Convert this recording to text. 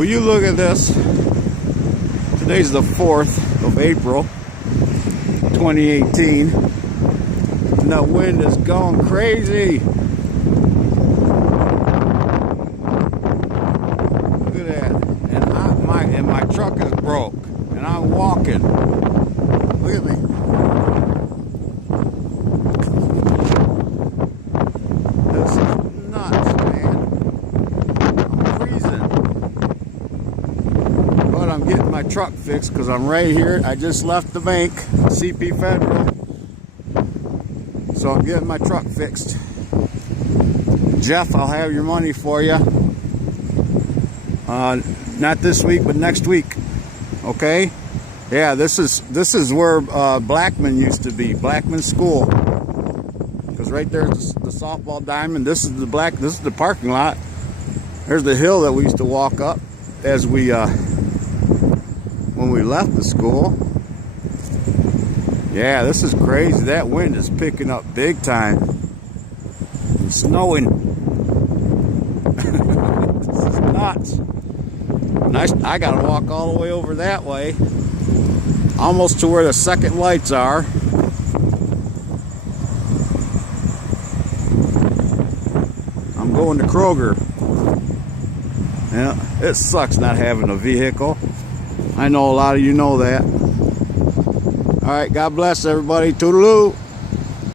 Will you look at this? Today's the 4th of April, 2018. And that wind is going crazy. Look at that. And my truck is broke. And I'm walking. Look at me. This is nuts, man. I'm freezing. But I'm getting my truck fixed because I'm right here. I just left the bank, CP Federal. So I'm getting my truck fixed. Jeff, I'll have your money for you. Not this week, but next week. Okay? Yeah, this is where Blackman used to be, Blackman School. Because right there's the softball diamond. This is the parking lot. There's the hill that we used to walk up as we when we left the school. Yeah, this is crazy. That wind is picking up big time. It's snowing. This is nuts. I gotta walk all the way over that way, almost to where the second lights are. I'm going to Kroger. Yeah, it sucks not having a vehicle. I know a lot of you know that. All right, God bless everybody. Toodaloo.